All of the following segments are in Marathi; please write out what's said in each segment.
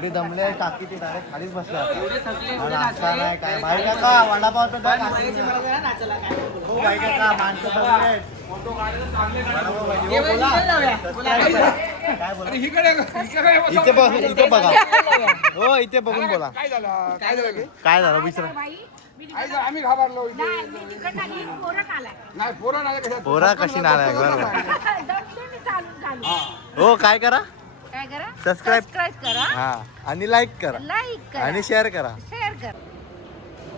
एवढे दमले टाकी ते डायरेक्ट खालीच बसला नाश्ता नाही काय भाई काका वडापाव तर द्या हो भाई काका माणसं दमले इथे बघ इथे बघा हो इथे बघून बोला काय झालं विसरा आम्ही घाबरलो पोरा कशी नालायक बरोबर हो काय करा सबस्क्राईब करा हा आणि लाईक करा आणि शेअर करा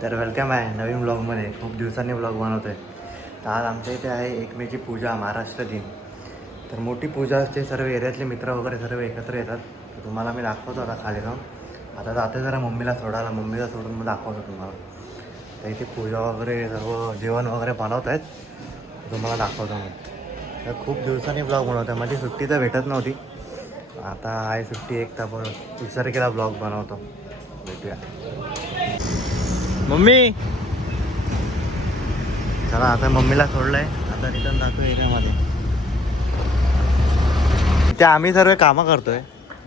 तर वेलकम आहे नवीन ब्लॉगमध्ये खूप दिवसांनी ब्लॉग बनवतोय तर आज आमच्या इथे आहे एकमेची पूजा महाराष्ट्र दिन तर मोठी पूजा असते सर्व एरियातले मित्र वगैरे सर्व एकत्र येतात तर तुम्हाला मी दाखवतो आता खाली जाऊन आता जाते जरा मम्मीला सोडायला मम्मीला सोडून मग दाखवतो तुम्हाला तर इथे पूजा वगैरे सर्व जेवण वगैरे बनवत आहेत तुम्हाला दाखवतो मी तर खूप दिवसांनी ब्लॉग बनवतो आहे माझी सुट्टी तर भेटत नव्हती आता आहे सुट्टी एक तर विचार केला ब्लॉग बनवतो भेटूया मम्मी चला आता मम्मीला सोडलंय आता रिटर्न जातो एरियामध्ये इथे आम्ही सर्व कामं करतोय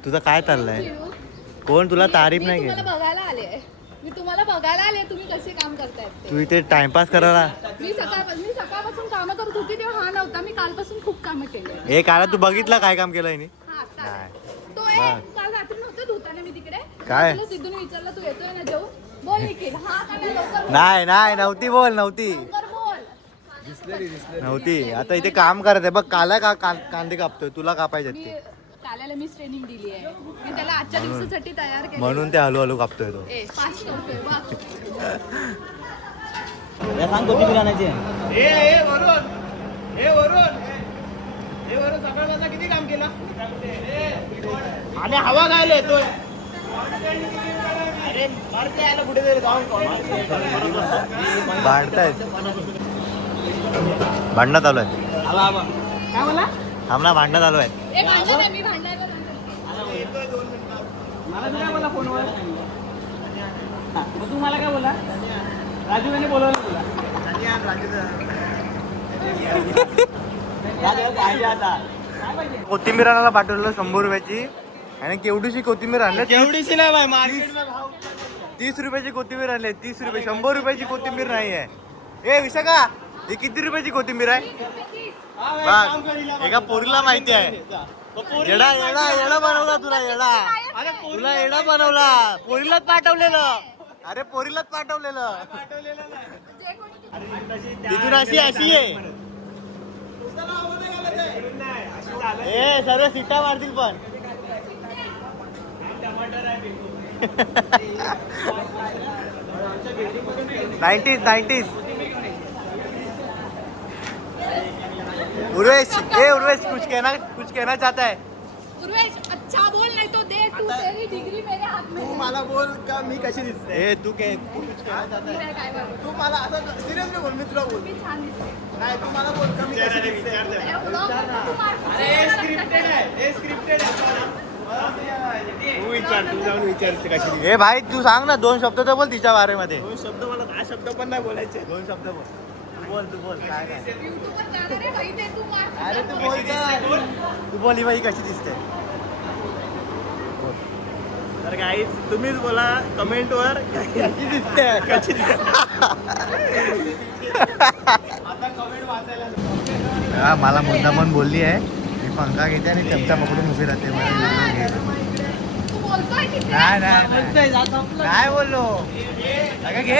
तुझं काय चाललंय कोण तुला तारीफ नाही केली मी तुम्हाला बघायला आले तुम्ही कसे काम करतायत तू इथे टाइमपास करायला मी सकाळपासून कामं करत होती तेव्हा हा नव्हता मी कालपासून खूप कामं केले हे काला तू बघितलं काय काम केलं हिने तो काल रात्री नव्हतं धुताना मी तिकडे काय? सिद्धूने विचारलं तू येतोय ना जेऊ बोल निखिल हा का नाही लवकर नाही नाही नव्हती बोल नव्हती बोल नव्हती आता इथे काम करत आहे बघ काला का कांदे कापतोय तुला कापायचे मी ते काल्याला मी ट्रेनिंग दिली आहे मी त्याला आजच्या दिवसासाठी तयार केलं म्हणून ते हळूहळू कापतोय तो फास्ट करतोय बघ सांग कोणती बिर्याणाची सकाळचा किती काम केला आणि हवा गायला येतोय भांडतायत भांडणं चालू आहे काय बोला आम्हाला भांडणं चालू आहे मी भांडायला मला काय बोला फोनवर तू मला काय बोला राजूने बोलवलं तुला कोथिंबीर आणायला पाठवलं 100 रुपयाची आणि केवढीशी कोथिंबीर आणली केवढीशी नाही बाय मार्केट 30 रुपयाची कोथिंबीर आणली 30 रुपये 100 रुपयाची कोथिंबीर नाही आहे ए विशाखा ही किती रुपयाची कोथिंबीर आहे बघ एका पोरीला माहिती आहे येडा येडा येडा बनवला तुला येडा बनवला पोरीलाच पाठवलेलं अरे पोरीलाच पाठवलेलं तिथून अशी आहे ए सर्व सीटा मारतील पण नाईन्टीज उर्वेश कुछ कहना चाहता है उर्वेश अच्छा बोल नहीं तो दे तू तेरी डिग्री मेरे हाथ में तू मला बोल का मी कशी दिसते ए तू कुछ कहना चाहता है काय बरं तू मला असं सिरियसली बोल मी तुला बोल मी छान दिसते नाही तू मला बोल का मी कशी दिसते अरे स्क्रिप्टेड आहे तू जाऊन विचारते कशी दिसते ए भाई तू सांग ना 2 शब्द तर बोल तिच्या बारेमध्ये 2 शब्द मला 10 शब्द पण नाही बोलायचे 2 शब्द बोल तू बोल काय युट्यूबवर जाणार आहे भाई ते तू मार अरे तू बोल ही बाई कशी दिसते तर गाईज तुम्हीच बोला कमेंटवर कशी दिसते कशी आता कमेंट वाचायला मला मुद्दामन बोलली आहे मी पंखा घेते आणि चमचा पकडून उभी राहते मला व्हिडिओ घे तू बोलतोय की नाही बोललो अगं घे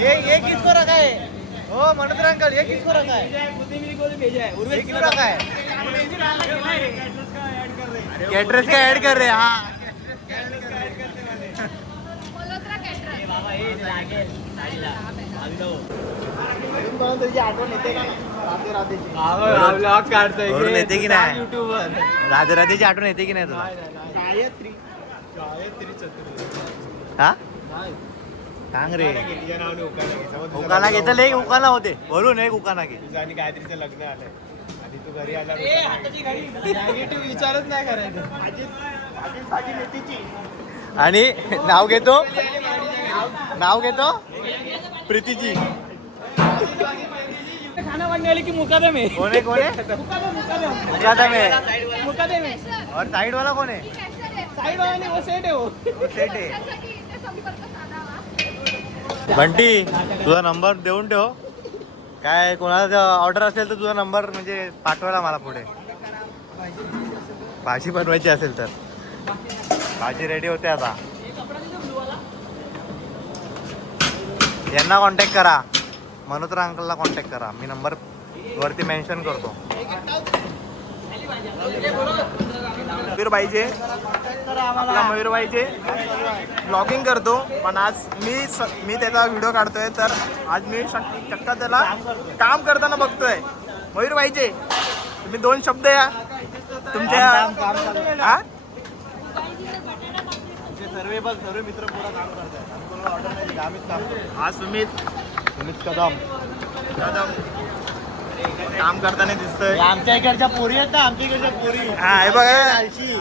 ये किसको रखा है हो मनोज अंकल ये किसको रखा है ये क्यों रखा है कैटरस का ऐड कर रहे हाँ मल्होत्रा आठवण येते का वरून येते की नाही राधेची आठवण येते की नाही तुला गायत्री चतुर्वेदी हा सांग रे उकाना घेतलं लय उकाना होते बोलून एक उकाना घे तुझं आणि गायत्रीचं लग्न आलंय आधी तू घरी आला निगेटिव्ह विचारच नाही करायचं आजी मेथीची आणि नाव घेतो प्रीतीची खाना बनने वाले की मुकादम है. कौन है मुकादम है मुकादम है. और साइड वाला कौन है साइड वाला नहीं, वो सेट है वो. सेट आहे बंटी तुझा नंबर देऊन ठेव काय कोणाला ऑर्डर असेल तर तुझा नंबर म्हणजे पाठवायला मला पुढे भाजी बनवायची असेल तर भाजी रेडी होते आता यांना कॉन्टॅक्ट करा मनोत्र अंकलला कॉन्टॅक्ट करा मी नंबर वरती मेन्शन करतो मयूर पाहिजे आपला मयूर पाहिजे ब्लॉगिंग करतो पण आज मी त्याचा व्हिडिओ काढतोय तर आज मी चक्का त्याला काम करताना बघतोय मयूर पाहिजे तुम्ही 2 शब्द या तुमच्या सर्व मित्र पुरा काम करतात ऑर्डर नाही आम्हीच काम करतो आज सुमित कदम काम करताना दिसतोय आमच्या इकडच्या पोरी आहेत ना आमच्या इकडच्या पोरी हा हे बघा आळशी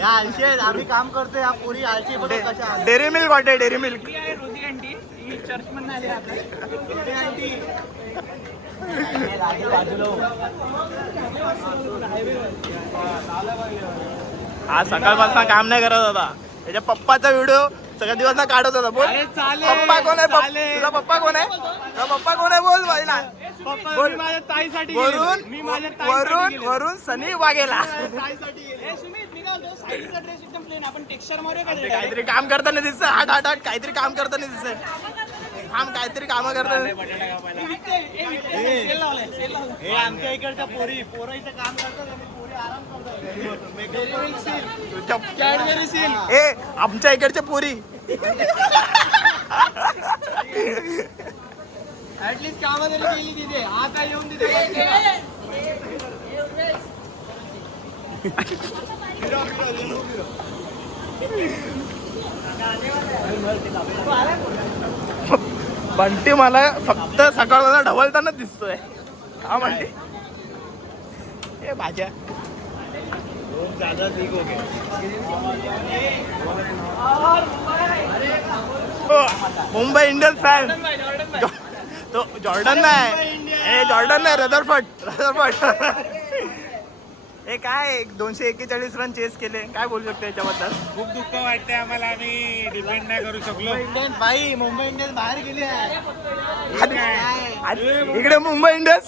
या आळशी आहेत आम्ही काम करतोय या पोरी आळशी बघा कशा डेअरी मिल्क वाटते डेअरी मिल्क आज सकाळपासून काम नाही करत होता त्याच्या पप्पाचा व्हिडिओ सगळ्या दिवस ना काढत होता बोल पप्पा कोण आहे तुझा पप्पा कोण आहे तुझा पप्पा कोण आहे बोल बाईला बोल माझ्या ताईसाठी वरून सनी वागेला काहीतरी काम करताना दिसत हाट काहीतरी काम करताना दिसत काम काहीतरी काम करताना आमच्या इकडच्या पोरी पोराईचं काम करतात आणि पोरी आराम करतात ए आमच्या इकडच्या पोरी ऍटलीस्ट काम तरी केली तिथे आता येऊन तिथे बंटी मला फक्त सकाळ ढवळताना दिसतोय हा बंटी ए भाज्या मुंबई इंडियन्स फॅन तो जॉर्डन नाही जॉर्डन नाही रदरफर्ड हे काय 241 रन चेस केले काय बोलू शकतो याच्याबद्दल खूप दुःख वाटते आम्हाला आम्ही डिपेंड नाही करू शकलो बाई मुंबई इंडियन्स बाहेर गेली आहे इकडे मुंबई इंडियन्स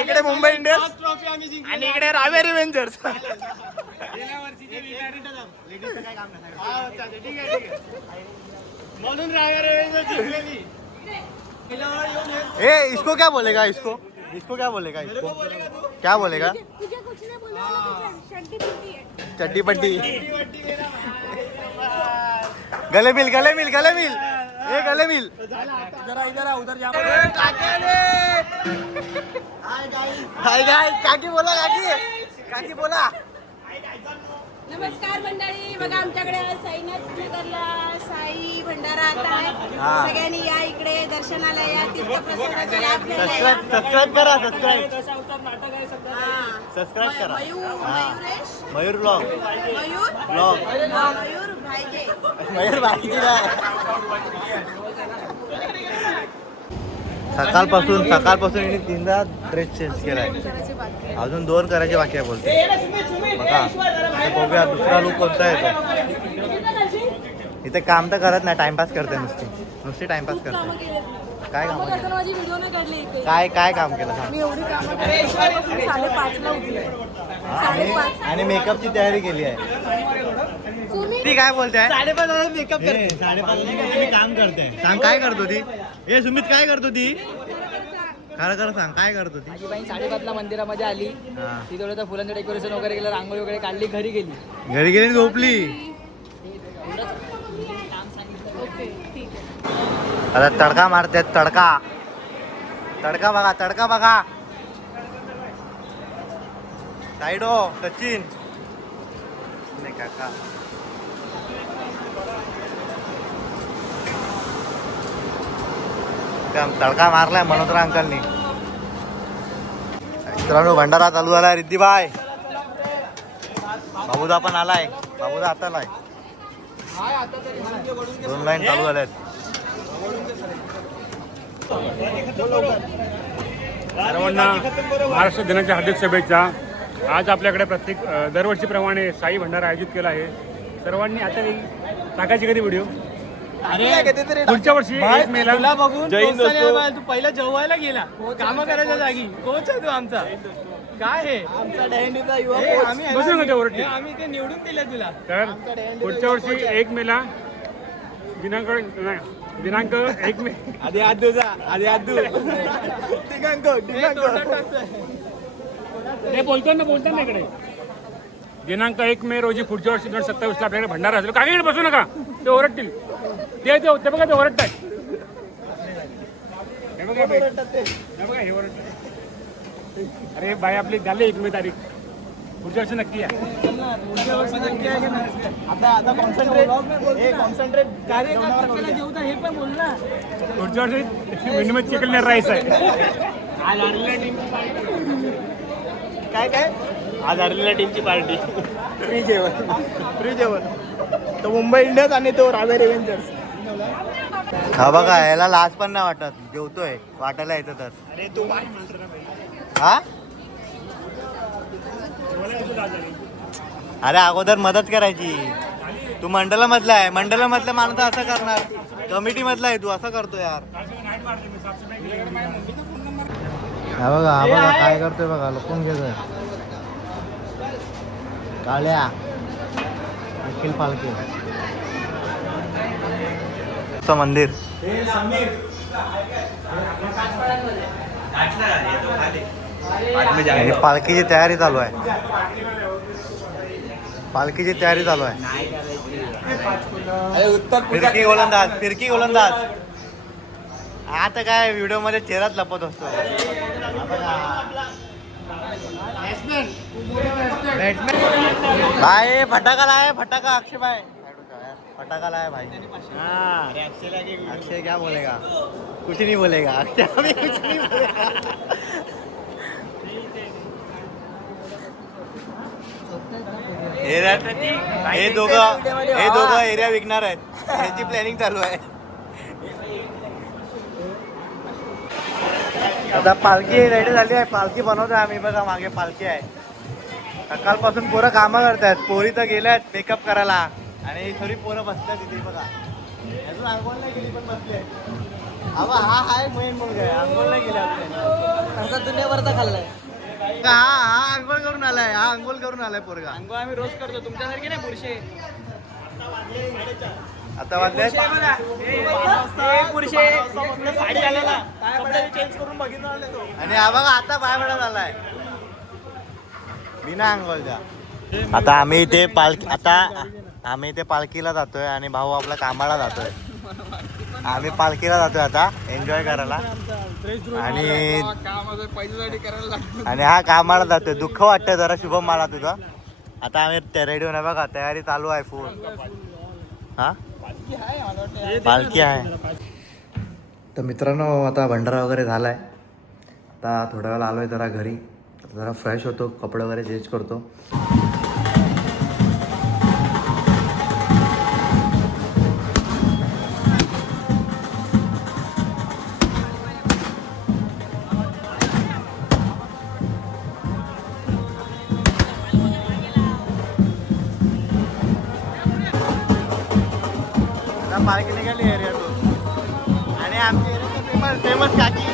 इकडे मुंबई इंडियन्स आणि इकडे रावेर रिव्हेंजर्स गेल्या वर्षीचे म्हणून रावेर रिव्हेंजर्स जिंकलेली ए इसको क्या बोलेगा इसको क्या बोलेगा इसको क्या बोलेगा तुझे कुछ नहीं बोलना चड्डी पट्टी गले मिल ए गले मिल जरा इधर आ उधर जा हाय गाइस काकी बोला काकी बोला नमस्कार मंडळी बघा आमच्याकडे आज साईनाथ नगरला साई भंडारा आता आहे सगळ्यांनी या इकडे दर्शनाला या तीर्थप्रसादाचा लाभ घ्यायला सबस्क्राइब करा मयूर ब्लॉग मयूर भाईजी सकाळपासून हिने 3दा ड्रेस चेंज केलाय अजून 2 करायचे बाकी आहे बोलते बघा बघूया दुसरा लुक कोणता येतो इथे काम तर करत नाही टाइमपास करते नुसती टाइमपास करते काय काम माझी व्हिडिओ नाही काढली इथे काय काम केलं सांग मी एवढी कामं केली 5:30ला उठले आणि मेकअपची तयारी केली आहे ती काय बोलते 5:30 मेकअप करते 5:30 काम करते सांग काय करतो ती ए सुमित काय करतो ती खरं सांग काय करतो ती माझी बहीण 5:30ला मंदिरामध्ये आली ती थोडं फुलांचं डेकोरेशन वगैरे केलं रांगोळी वगैरे काढली घरी गेली झोपली आता तडका मारते तडका बघा साईड हो सचिन नाही काका तडका मारलाय मनोत्र अंकलनी मित्रांनो भंडारा चालू झालाय रिद्धिबाई बाबूदा पण आलाय बाबूदा आता आलाय 2 लाईन चालू झाल्यात सर्वांना महाराष्ट्र दिनाच्या हार्दिक शुभेच्छा. आज आपल्याकडे दरवर्षीप्रमाणे साई भंडारा आयोजित केला आहे. सर्वांनी आता टाकायची कधी व्हिडिओ पुढच्या वर्षी 1 मेला बघून तू पहिला जेवायला गेला काम करायच्या जागी कोच आहे तू आमचा काय आहे आमचा डॅन्डीचा युवा आम्ही ते निवडून दिले तुला. तर पुढच्या वर्षी 1 मेला दिनांक 1 मे आधी बोलतो ना इकडे दिनांक 1 मे रोजी पुढच्या वर्षी 2027 आपल्याकडे भंडारा असेल. काय बसू नका ते ओरडतील. ते बघा ते ओरडतात. हे बघा हे ओरडतात. अरे बाई आपली झाली 1 मे तारीख पुढच्या वर्षी नक्की आहे. आता कॉन्सन्ट्रेट हे पण बोल ना पुढच्या वर्षी मिनिमम चिकन राईस आहे. आज आलेल्या टीम काय आज हरलेल्या टीमची पार्टी. फ्री जेवण तो मुंबई इंडियन्स आणि तो राजा रेव्हेंजर्स. हा बघा याला लाज पण नाही वाटत. जेवतोय वाटायला येतं तर. अरे तू हा अरे अगोदर मदत करायची. तू मंडळामधला आहे. मंडळामधला माणूस असं करणार. कमिटी मधला आहे तू असं करतो यार. हा बघा काय करतोय बघा. लपून घेतोय काळ्या निखिल पालके मंदिर. आणि पालखीची तयारी चालू आहे. फिरकी गोलंदाज आता काय व्हिडिओ मध्ये चेहराच लपत असतो. भाई फटाका लाए फटाका. अक्षय भाई फटाका लाया भाई. अक्षय क्या बोलेगा. कुछ नहीं बोलेगा. अक्षय अभी कुछ नहीं बोलेगा. हे दोघं एरिया विकणार आहेत. याची प्लॅनिंग चालू आहे. आता पालखी रेडी झाली आहे. पालखी बनवतोय आम्ही. बघा मागे पालखी आहे. सकाळपासून पोरं कामं करतायत. पोरी तर गेल्यात मेकअप करायला आणि थोडी पोरं बसल्यात तिथे. बघा अजून अंघोळ नाही गेली पण बसले. हा आहे मेन मुलगा आहे. अंघोळ नाही गेला असा दुनियावरचा खाल्लाय. हा अंघोळ करून आलाय. अंघोळ करून आलाय पोरगा. अंघोळ आम्ही रोज करतो तुमच्यासारखे नाही पुरुषे. आता वाजले आणि हा बघा आता पाय पडत आलाय बिना अंघोळच्या. आता आम्ही इथे पालखीला जातोय आणि भाऊ आपला कामाला जातोय. आम्ही पालखीला जातोय आता एन्जॉय करायला. आणि हा कामाला जातोय. दुःख वाटतंय जरा शुभम मला तुझं. आता आम्ही रेडी होणार बघा. तयारी चालू आहे फुल. हा पालखी आहे. तर मित्रांनो आता भंडारा वगैरे झालाय. आता थोड्या वेळा आलोय जरा घरी. आता जरा फ्रेश होतो. कपडे वगैरे चेंज करतो. पालखी निघाली एरियातून आणि आमची एरियाची फेमस काकी.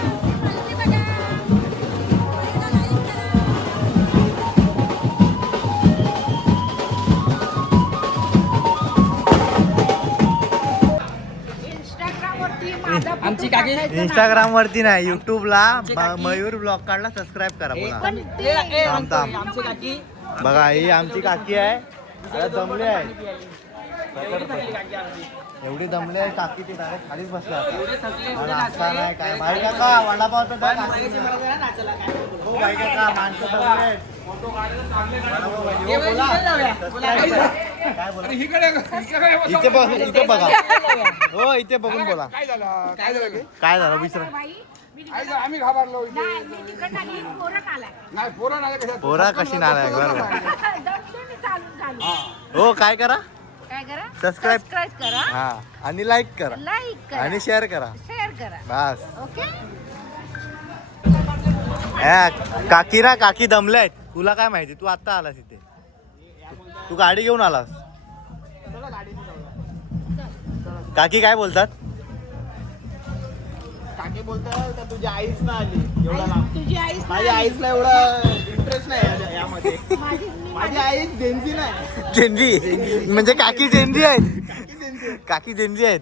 आमची काकी इंस्टाग्राम वरती नाही युट्यूबला मयूर ब्लॉग काढला. सबस्क्राईब करा. बोला आमची काकी बघा ही आमची काकी आहे. आता दमली आहे. एवढी दमली आहे काकी. ती डायरेक्ट खालीच बसला. नाश्ता नाही काय भाई काका वडापाव तर द्या. भाई काका माणसं दमली आहेत. काय बोला इथे बघा. हो इथे बघून बोला. काय झालं विसरा. आम्ही घाबरलो. पोरा कशी नालायक. हो काय करा. सबस्क्राईब करा. हा आणि लाईक करा आणि शेअर करा. बस. ओके. काकी ना काकी दमल्यात. तुला काय माहिती, तू आता आलास इथे, तू गाडी घेऊन आलास. काकी काय बोलतात? काकी बोलतात तुझी आईच ना आली एवढा लांब. तुझी आईच माझ्या आईसला एवढा इंटरेस्ट नाही यामध्ये. माझी आई जेन्झी नाही. जेनजी म्हणजे काकी जेनजी आहेत. काकी जेनजी आहेत.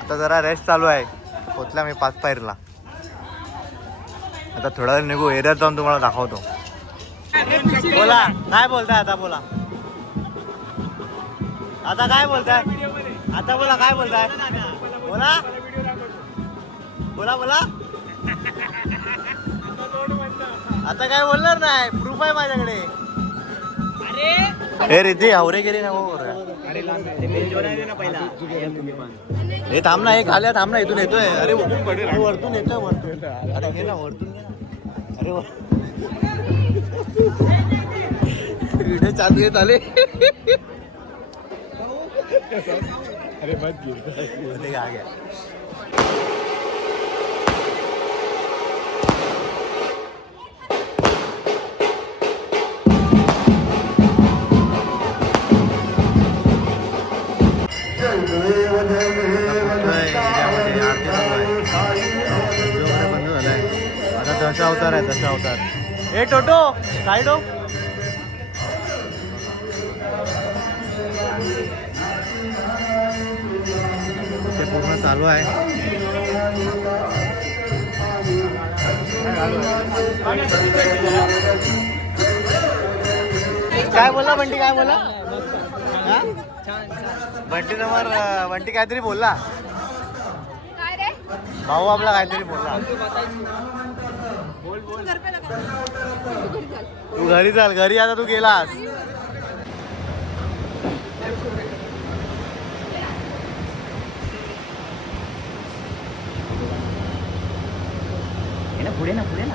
आता जरा रेस्ट चालू आहे. पोचला मी 5 पायरीला. आता थोडा वेळ निघू, एरियात जाऊन तुम्हाला दाखवतो. बोला काय बोलताय आता, बोला आता काय बोलताय, आता बोला काय बोलताय, बोला बोला बोला. आता काय बोलणार नाही, प्रूफ आहे माझ्याकडे. हे रिद्धी हावरे गेली ना. हे थांब ना, हे खाल्या थांब ना, इथून येतोय. अरे वरतून येतोय, वरतून. अरे घे ना, वरतून घे ना. अरे व्हिडिओ चालू येत आले. अरे मत घे आ गया. दशा अवतार आहे, दशा अवतार. ए टोटो साईड हो. ते पूर्ण चालू आहे. काय बोलला बंटी, काय बोला? बंटी नंबर बंटी काहीतरी बोलला. काय रे? भाऊ आपला काहीतरी बोलला. तू घरी चाल, घरी आता तू गेलास. पुढे ना, पुढे ना.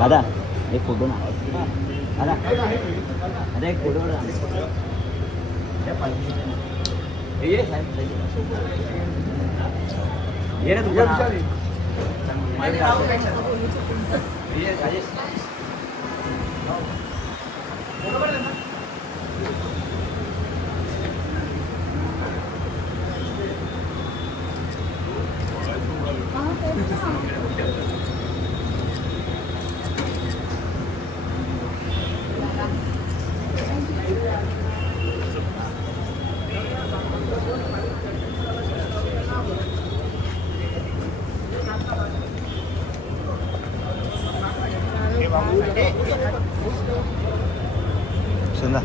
दादा एक फोटो ना. दादा अरे एक फोटो काढा. ये रे तुझ्या सुंदर.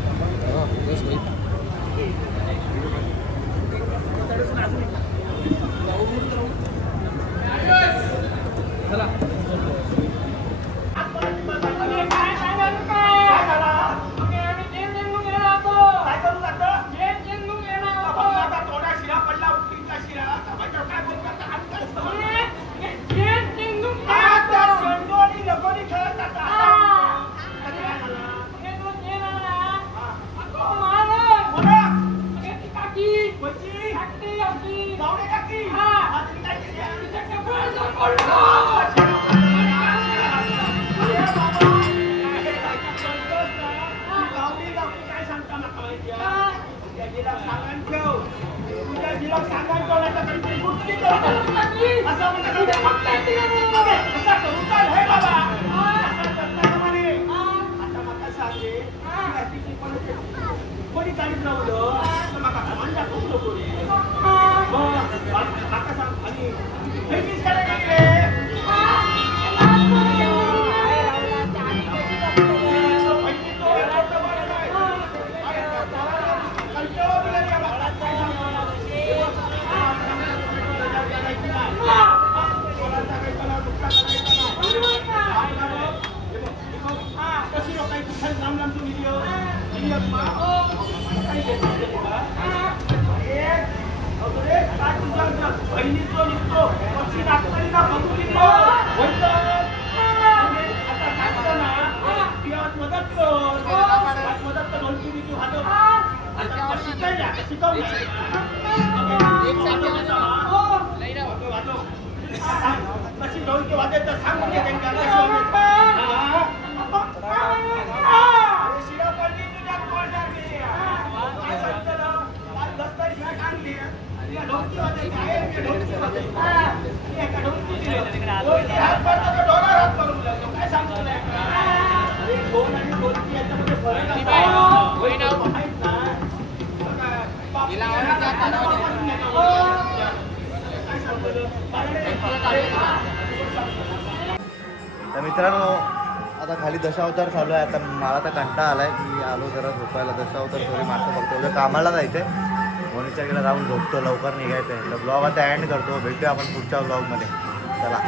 मदत तर मित्रांनो आता खाली दशावतार चालू आहे. आता मला तर कंटाळा आलाय की आलो जरा झोपायला. दशावतार थोडी माणसं बघतो उद्या कामाला जायचंय. मोनीच्या गेला जाऊन झोपतो, लवकर निघायचं आहे. तर ब्लॉग आता एंड करतो. भेटूया आपण पुढच्या ब्लॉगमध्ये. चला.